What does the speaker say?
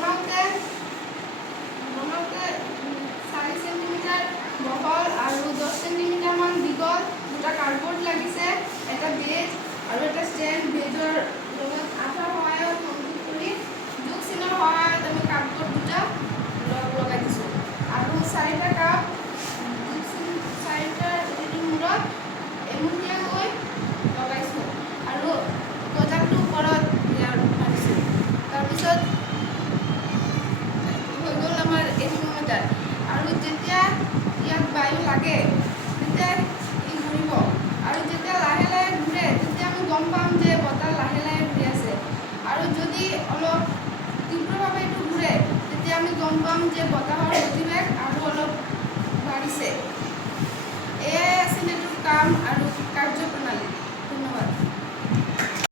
বনাওঁতে 4 সেন্টিমিটাৰ বহল আৰু 10 সেন্টিমিটাৰ মান দীঘল দুটা কাৰ্ডবৰ্ড লাগিছে, এটা বেজ আৰু এটা ষ্টেণ্ড। বেজৰ লগত আঠাৰ সহায়ত সংযোগ কৰি যোগ চিনৰ সহায়ত আমি কাৰ্ডবৰ্ড দুটা লগাই দিছোঁ আৰু 4টা কাপ চাৰিটাৰ মূৰত এমুঠীয়াকৈ লগাইছোঁ আৰু গজাটোৰ ওপৰত ইয়াৰ মাৰিছোঁ। তাৰপিছত হৈ গ'ল আমাৰ এথিমোমিটাৰ। আৰু যেতিয়া ইয়াত বায়ু লাগে তেতিয়া ই ঘূৰিব আৰু যেতিয়া লাহে লাহে ঘূৰে তেতিয়া আমি গম পাম যে বতাহ লাহে লাহে ঘূৰি আছে। আৰু যদি অলপ তীব্ৰভাৱে এইটো ঘূৰে তেতিয়া আমি গম পাম যে বতাহৰ গতিবেগ আৰু অলপ বাঢ়িছে। এয়াই আছিল এইটোৰ কাম আৰু কাৰ্যপ্ৰণালী। ধন্যবাদ।